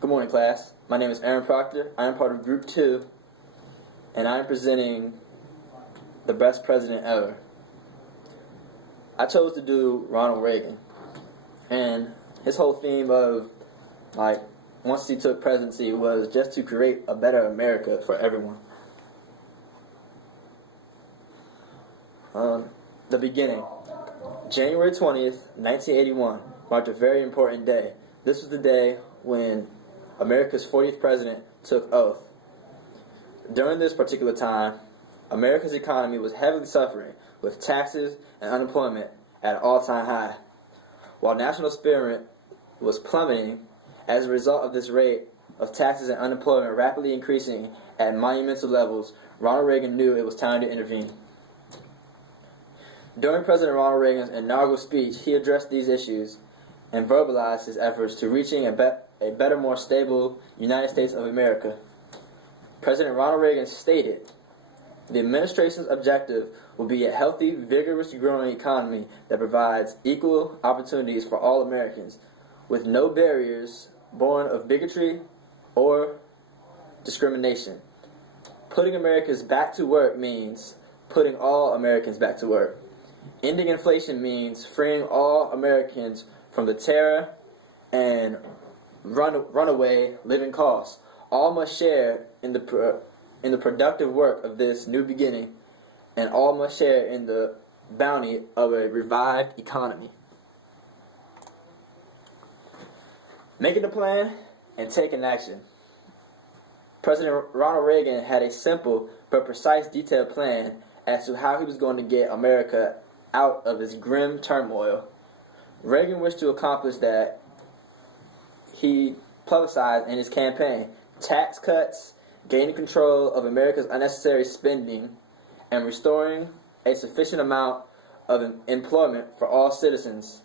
Good morning, class. My name is Aaron Proctor. I am part of Group 2, and I am presenting the best president ever. I chose to do Ronald Reagan, and his whole theme of, once he took presidency was just to create a better America for everyone. The beginning. January 20th, 1981 marked a very important day. This was the day when America's 40th president took oath. During this particular time, America's economy was heavily suffering, with taxes and unemployment at an all-time high. While national spirit was plummeting as a result of this rate of taxes and unemployment rapidly increasing at monumental levels, Ronald Reagan knew it was time to intervene. During President Ronald Reagan's inaugural speech, he addressed these issues and verbalized his efforts to reaching a better, more stable United States of America. President Ronald Reagan stated, "The administration's objective will be a healthy, vigorous, growing economy that provides equal opportunities for all Americans, with no barriers born of bigotry or discrimination. Putting Americans back to work means putting all Americans back to work. Ending inflation means freeing all Americans from the terror and runaway living costs. All must share in the productive work of this new beginning, and all must share in the bounty of a revived economy." Making a plan and taking action. President Ronald Reagan had a simple but precise, detailed plan as to how he was going to get America out of its grim turmoil. Reagan wished to accomplish that he publicized in his campaign: tax cuts, gaining control of America's unnecessary spending, and restoring a sufficient amount of employment for all citizens.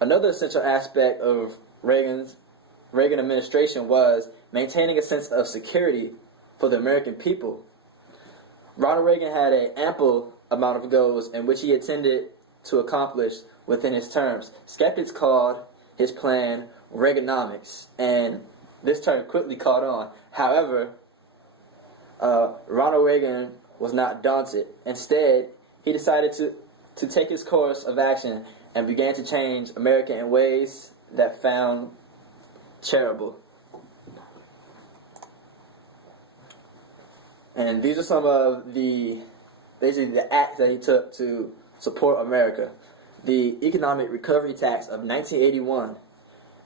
Another essential aspect of Reagan administration was maintaining a sense of security for the American people. Ronald Reagan had an ample amount of goals in which he intended to accomplish within his terms. Skeptics called his plan Reaganomics, and this term quickly caught on. However, Ronald Reagan was not daunted. Instead, he decided to take his course of action and began to change America in ways that found charitable. And these are some of the acts that he took to support America. The Economic Recovery Tax of 1981.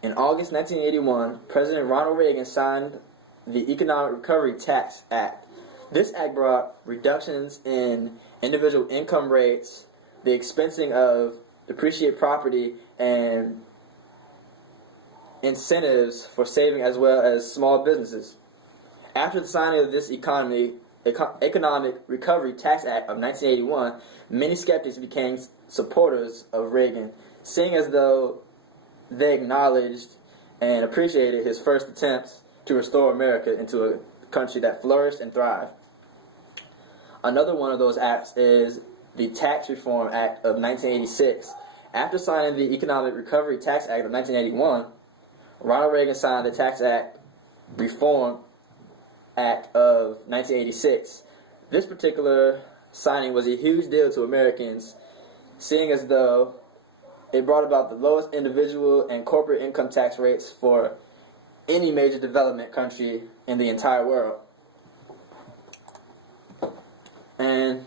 In August 1981, President Ronald Reagan signed the Economic Recovery Tax Act. This act brought reductions in individual income rates, the expensing of depreciated property, and incentives for saving as well as small businesses. After the signing of this Economic Recovery Tax Act of 1981, many skeptics became supporters of Reagan, seeing as though they acknowledged and appreciated his first attempts to restore America into a country that flourished and thrived. Another one of those acts is the Tax Reform Act of 1986. After signing the Economic Recovery Tax Act of 1981, Ronald Reagan signed the Tax Reform Act of 1986. This particular signing was a huge deal to Americans, seeing as though it brought about the lowest individual and corporate income tax rates for any major development country in the entire world. And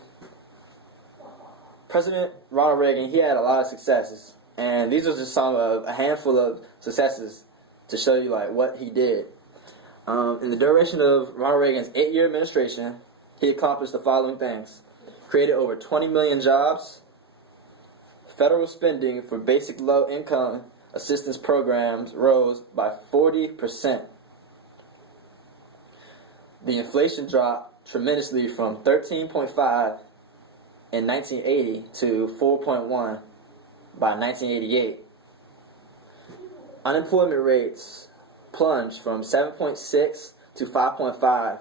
President Ronald Reagan, he had a lot of successes, and these are just a handful of successes to show you what he did. In the duration of Ronald Reagan's 8-year administration, he accomplished the following things: created over 20 million jobs. Federal spending for basic low-income assistance programs rose by 40%. The inflation dropped tremendously from 13.5 in 1980 to 4.1 by 1988. Unemployment rates plunged from 7.6 to 5.5.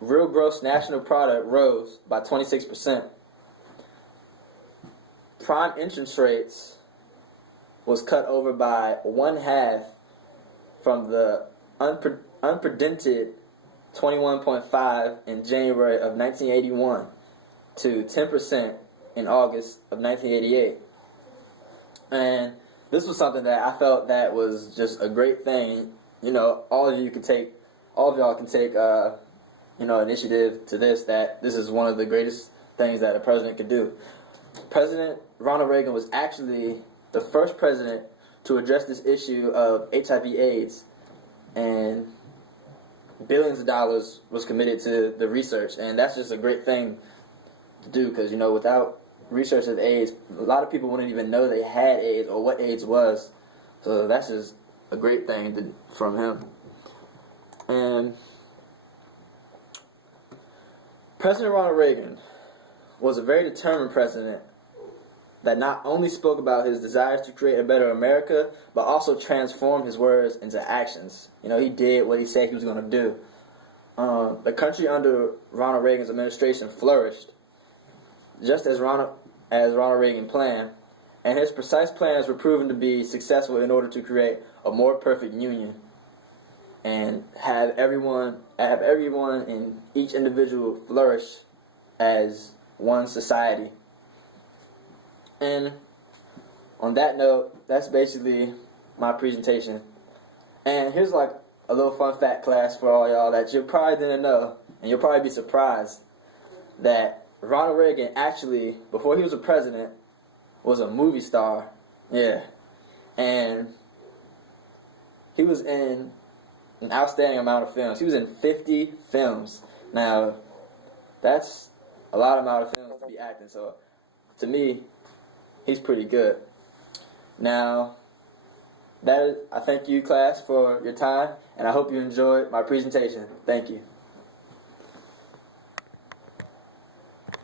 Real gross national product rose by 26%. Prime interest rates was cut over by one half from the unprecedented 21.5 in January of 1981 to 10% in August of 1988. And this was something that I felt that was just a great thing. You know, all of y'all can take initiative to this, that this is one of the greatest things that a president could do. President Ronald Reagan was actually the first president to address this issue of HIV/AIDS, and billions of dollars was committed to the research, and that's just a great thing to do, because, you know, without research of AIDS, a lot of people wouldn't even know they had AIDS or what AIDS was. So that's just a great thing from him. And President Ronald Reagan was a very determined president that not only spoke about his desires to create a better America, but also transformed his words into actions. You know, he did what he said he was going to do. The country under Ronald Reagan's administration flourished, just as Ronald Reagan planned, and his precise plans were proven to be successful in order to create a more perfect union and have everyone and each individual flourish as one society. And on that note, that's basically my presentation. And here's like a little fun fact class for all y'all that you probably didn't know, and you'll probably be surprised that Ronald Reagan actually, before he was a president, was a movie star. Yeah. And he was in an outstanding amount of films. He was in 50 films. Now, that's a lot amount of films to be acting, so to me, he's pretty good. Now, I thank you, class, for your time, and I hope you enjoyed my presentation. Thank you.